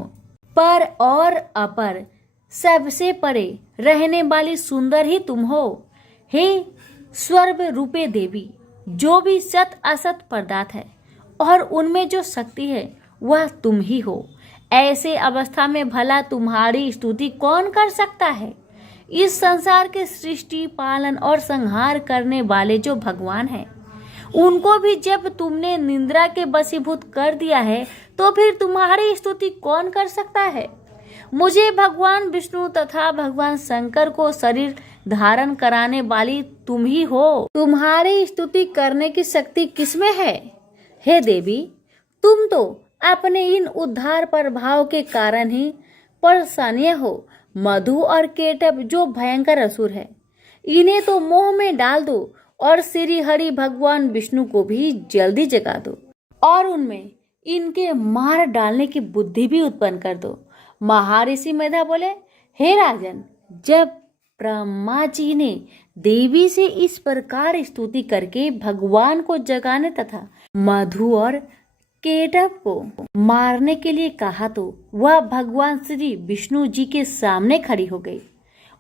पर और अपर सबसे परे रहने वाली सुंदर ही तुम हो। हे स्वर्ग रूपे देवी, जो भी सत असत पदार्थ है और उनमें जो शक्ति है वह तुम ही हो। ऐसे अवस्था में भला तुम्हारी स्तुति कौन कर सकता है। इस संसार के सृष्टि, पालन और संहार करने वाले जो भगवान हैं, उनको भी जब तुमने निंद्रा के वशीभूत कर दिया है तो फिर तुम्हारी स्तुति कौन कर सकता है। मुझे भगवान विष्णु तथा भगवान शंकर को शरीर धारण कराने वाली तुम ही हो। तुम्हारी स्तुति करने की शक्ति किसमें है। हे देवी, तुम तो अपने इन उद्धार प्रभाव के कारण ही परेशानियां हो। मधु और केटव जो भयंकर असुर है, इन्हें तो मोह में डाल दो और श्री हरि भगवान विष्णु को भी जल्दी जगा दो और उनमें इनके मार डालने की बुद्धि भी उत्पन्न कर दो। महर्षि मेधा बोले, हे राजन, जब ब्रह्मा जी ने देवी से इस प्रकार स्तुति करके भगवान को जगाने तथा मधु और केटव को मारने के लिए कहा तो वह भगवान श्री विष्णु जी के सामने खड़ी हो गई।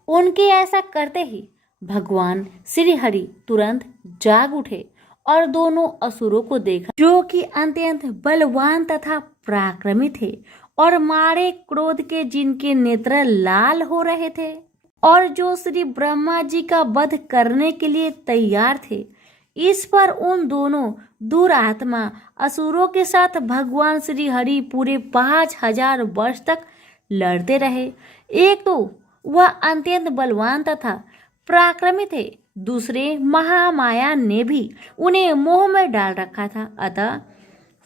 उनके ऐसा करते ही भगवान श्री हरि तुरंत जाग उठे और दोनों असुरों को देखा, जो कि अत्यंत बलवान तथा पराक्रमी थे और मारे क्रोध के जिनके नेत्र लाल हो रहे थे और जो श्री ब्रह्मा जी का वध करने के लिए तैयार थे। इस पर उन दोनों दुरात्मा असुरों के साथ भगवान श्री हरि पूरे 5000 वर्ष तक लड़ते रहे। एक तो वह अत्यंत बलवान तथा पराक्रमी थे, दूसरे महामाया ने भी उन्हें मोह में डाल रखा था। अतः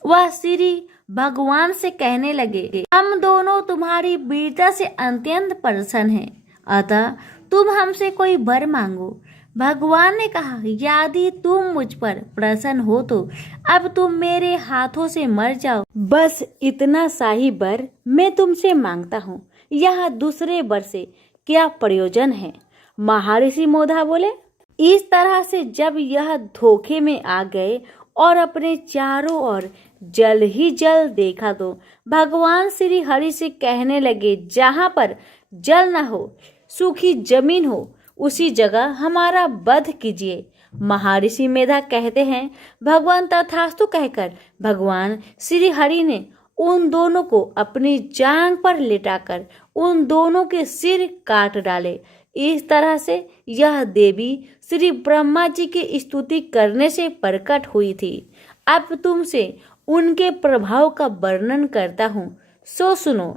वह श्री भगवान से कहने लगे, हम दोनों तुम्हारी वीरता से अत्यंत प्रसन्न हैं, अतः तुम हमसे कोई वर मांगो। भगवान ने कहा, यदि तुम मुझ पर प्रसन्न हो तो अब तुम मेरे हाथों से मर जाओ। बस इतना सा ही वर मैं तुमसे मांगता हूँ, यह दूसरे वर से क्या प्रयोजन है। महर्षि मोधा बोले, इस तरह से जब यह धोखे में आ गए और अपने चारों ओर जल ही जल देखा तो भगवान श्री हरि से कहने लगे, जहाँ पर जल न हो, सूखी जमीन हो, उसी जगह हमारा वध कीजिए। महर्षि मेधा कहते हैं, भगवान तथास्तु कहकर भगवान श्री हरि ने उन दोनों को अपनी जांघ पर लेटाकर उन दोनों के सिर काट डाले। इस तरह से यह देवी श्री ब्रह्मा जी की स्तुति करने से प्रकट हुई थी। अब तुमसे उनके प्रभाव का वर्णन करता हूँ, सो सुनो।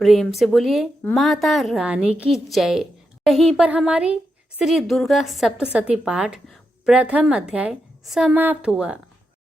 प्रेम से बोलिए माता रानी की जय। यहीं पर हमारी श्री दुर्गा सप्तशती पाठ प्रथम अध्याय समाप्त हुआ।